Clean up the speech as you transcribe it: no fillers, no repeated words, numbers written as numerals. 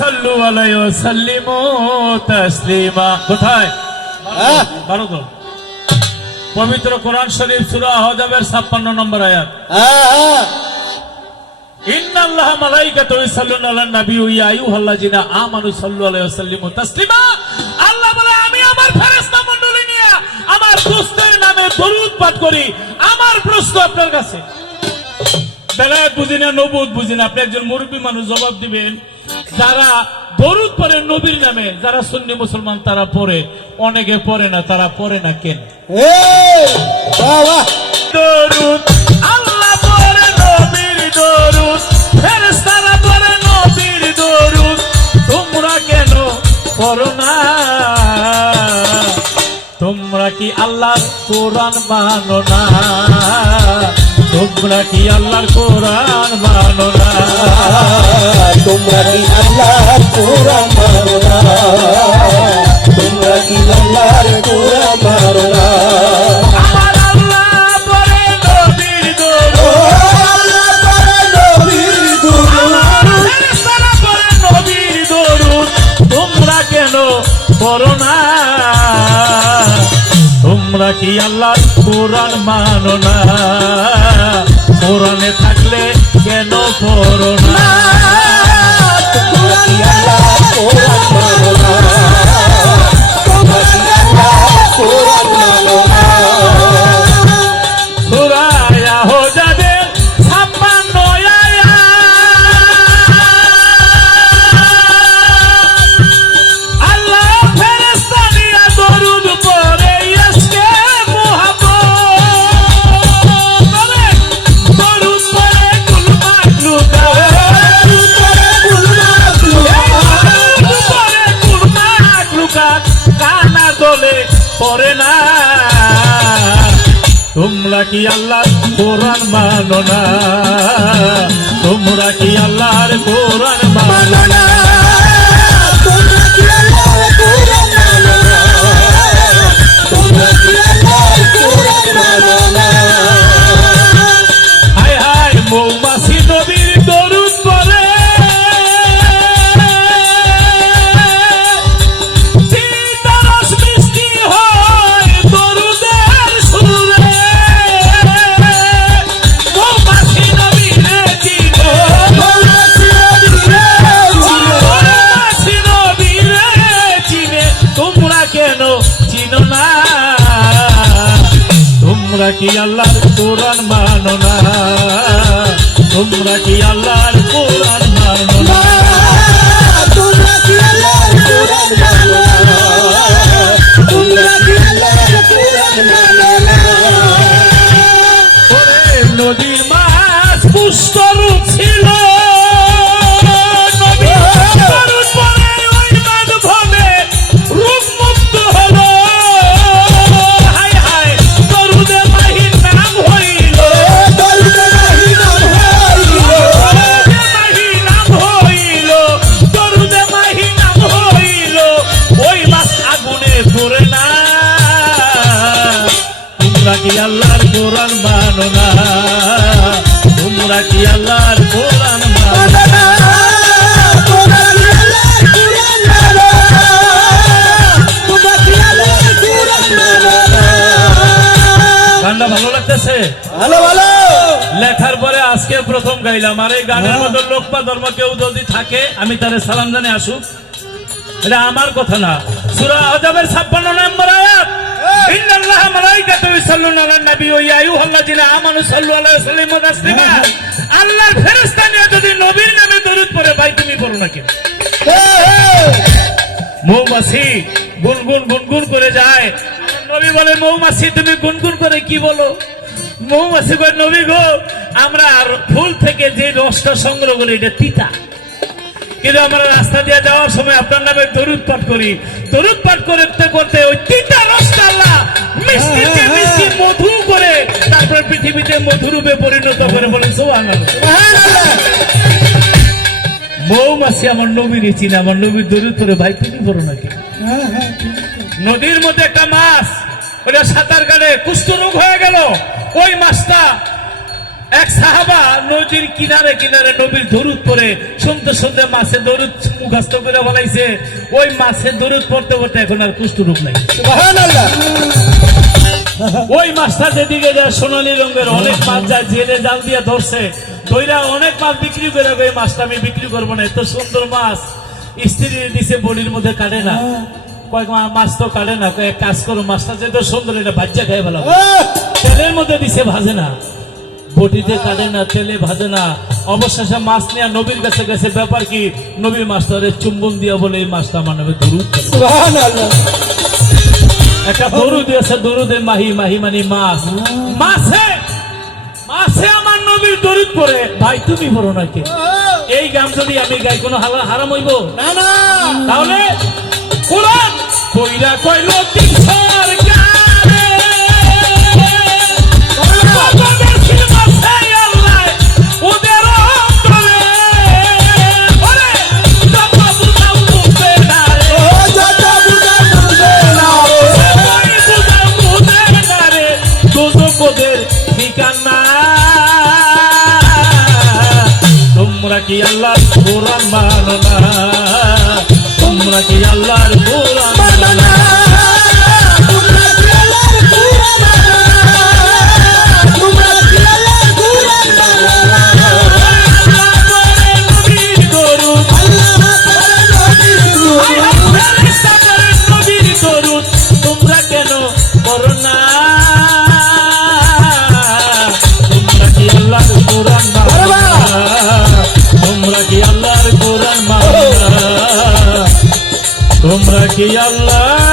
সাল্লু আলাইহি ওয়া সাল্লিমু তাসলিমা। কোথায়? 12 পবিত্র কোরআন শরীফ সূরা আহজাবের 56 নম্বর আয়াত। ইন্নাল্লাহা মালাইকাতুহু ইউসাল্লুনা আলান নবী ইয়া আইয়ুহাল্লাযিনা আমানু সাল্লু আলাইহি ওয়া সাল্লিমু তাসলিমা। আল্লাহ বলে আমি আমার ফেরেশতা মণ্ডলী নিয়ে আমার দোস্তের নামে দরুদ পাঠ করি। আমার প্রশ্ন আপনার কাছে, বেলায়েত বুঝি না, নবুয়ত বুঝি না, আপনি একজন মুরব্বী মানুষ জবাব দিবেন। যারা দরুদ পড়ে নবীর নামে, যারা সুন্নি মুসলমান তারা পড়ে, অনেকে পড়ে না, তারা পড়ে না কেন? দরুদ আল্লাহ পড়ে নবীর দরুদ, ফেরেশতারা পড়ে নবীর দরুদ, তোমরা কেন পড়ো না? তোমরা কি আল্লাহর কোরআন মানো না? তোমরা কি আল্লাহর কোরআন মানো না? তোমরা কি আল্লাহর কোরআন মানো না? তোমরা কি আল্লাহর কোরআন মানো না? আমার আল্লাহ পড়ে নবীর দরুদ, আল্লাহ পড়ে নবীর দরুদ, ফেরেশতারা পড়ে নবীর দরুদ, তোমরা কেন পড়ো না? তোমরা কি আল্লাহর কোরআন মানো না? কোরআনে থাকলে কেন পড়ো না? তোমরা কি আল্লাহর কোরআন মানো না? তোমরা কি আল্লাহর কোরআন মানো না? সূরা আহজাবের 56 আয়াত। আল্লাহ ফেরেশতা নিয়ে দরুদ পড়ে আজকে মুহাম্মদ, দরুদ পড়ে কুল মাখলুকাত কানা দলে পড়ে না। তোমরা কি আল্লাহর কোরআন মানো না? তোমরা কি আল্লাহর কোরআন মানো না? তোমরা কি আল্লাহর কোরআন মানো না? তোমরা কি আল্লাহর কোরআন মানো না? হায় হায় মৌমাছি নবীর দরুদ পড়ে, চিত্তারস মিষ্টি হয় দরুদের সুরে। মৌমাছি নবীরে চিনো, মৌমাছি নবীরে চিনে, তোমরা কেন চিনো না? তোমরা কি আল্লাহর কোরআন মানো না? তোমরা কি আল্লাহর কোরআন মানো না? তোমরা কি আল্লাহর কোরআন মানো না? তোমরা কি আল্লাহর কোরআন মানো না? ওরে নদীর মাছ পুষ্করূপ ছিল, নবীর দরুদ পড়ে ওই মাধবে রূপমুক্ত হলো। হায় হায় দরুদে মাহির নাম হইল, দরুদে মাহি নাম হইল, দরুদে মাহি নাম হইল, দরুদে মাহি নাম হইল, ওই মাছ আগুনে পড়ে না। তোমরা কি আল্লাহর কোরআন মানো না? তোমরা কি আল্লাহর কোরআন মানো না? তোমরা কি আল্লাহর কোরআন মানো না? তোমরা কি আল্লাহর কোরআন মানো না? গানটা ভালো লাগতেছে? ভালো ভালো লেখার পরে আজকে প্রথম গাইলাম। আর এই গানের মতো লোকপা ধর্ম কেউ যদি থাকে আমি তারে সালাম জানে আসুক, এটা আমার কথা না। সূরা আহজাবের 56 নম্বর আয়াত। ইন্নাল্লাহা মালাইকাতুহু ইউসাল্লুনা আলান নবী ইয়া আইয়ুহাল্লাযিনা আমানু সাল্লু আলাইহি ওয়া সাল্লিমু তাসলিমা। আল্লাহর ফেরেশতা নিয়ে যদি নবীর নামে দরুদ পড়ে, ভাই তুমি পড়ো না কেন? মৌমাছি গুনগুন গুনগুন করে যায়। নবী বলে মৌমাছি তুমি গুনগুন করে কি বলো? মৌমাছি বলে নবী গো, আমরা ফুল থেকে যে রসটা সংগ্রহ করি এটা তিতা, কিন্তু আমরা রাস্তা দিয়ে যাওয়ার সময় আপনার নামে দরুদ পাঠ করি। দরুদ পাঠ করতে করতে ওই তিতা রসটা আল্লাহ মিষ্টিতে মিষ্টি মধু করে তারপর পৃথিবীতে মধুরূপে পরিণত করে। বলেন সুবহানাল্লাহ। মৌমাছি আমার নবীর চিনা, আমার নবীর দরুদ পড়ে, ভাই তুমি পড়ো নাকি? নদীর মধ্যে একটা মাছ, ওটা সাঁতার কাটে কুষ্ঠ রোগ হয়ে গেল। ওই মাছটা এক সাহাবা নদীর কিনারে কিনারে নবীর দরুদ পড়ে শুনতে শুনতে মাছের দরুদ মুখস্থ করে বলাইছে। ওই মাছের দরুদ পড়তে পড়তে এখন আর কুষ্ঠ রোগ নাই। সুবহানাল্লাহ। ওই মাছটা যেদিকে যায় সোনালী রঙের অনেক মাছ যায়, জেলে জাল দিয়ে ধরছে, ধইরা অনেক মাছ বিক্রি করে ওই মাছটা আমি বিক্রি করবো না, এত সুন্দর মাছ। স্ত্রী দিছে বডির মধ্যে কাটে না, কয়েক মাছ তো কাটে না, কয়েক কাজ করো মাছটা যেত সুন্দর, এটা ভাজ্যা খাই ভালো, তেলের মধ্যে দিছে ভাজে না, বটিতে কাটে না, তেলে ভাজে না। অবশেষে মাছ নিয়ে নবীর কাছে গেছে, ব্যাপার কি? নবী মাছটারে চুম্বন দিয়া বলে এই মাছটা আমার নামে দরুদ পড়ে। সুবহানাল্লাহ। একটা দরুদ আছে, দরুদে মাহি, মাহি মানে মাছ, মাছে মাছে আমার নবীর দরুদ পড়ে। ভাই তুমি পড়ো না কে? এই গান যদি আমি গাই কোনো হারাম হইব না না, তাহলে কোরআন কইরা কইল তিনশোর গানে ওদের সিনেমাছে আল্লাহ ওদের অন্তরে ওরে যত বুঝাও বুঝবে না রে, ও যত বুঝা বুঝবে না ওই বুঝাও বুঝবে না রে, দোজখ ওদের ঠিকানা। তোমরা কি আল্লাহর কোরআন মানো না? তোমরা কি আল্লাহর কোরআন মানো না? তোমরা কি আল্লাহর কুরআন মানো না? তোমরা কি আল্লাহর কুরআন মানো না? আল্লাহ করে নবীর দরুদ, আল্লাহ করে নবীর দুরূদ, ফেরেশতা করে নবীর দরুদ, তোমরা কেন করো না? তোমরা কি আল্লাহর কোরআন মানো না? তোমরা কি আল্লাহর কোরআন মানো না? তোমরা কি আল্লাহ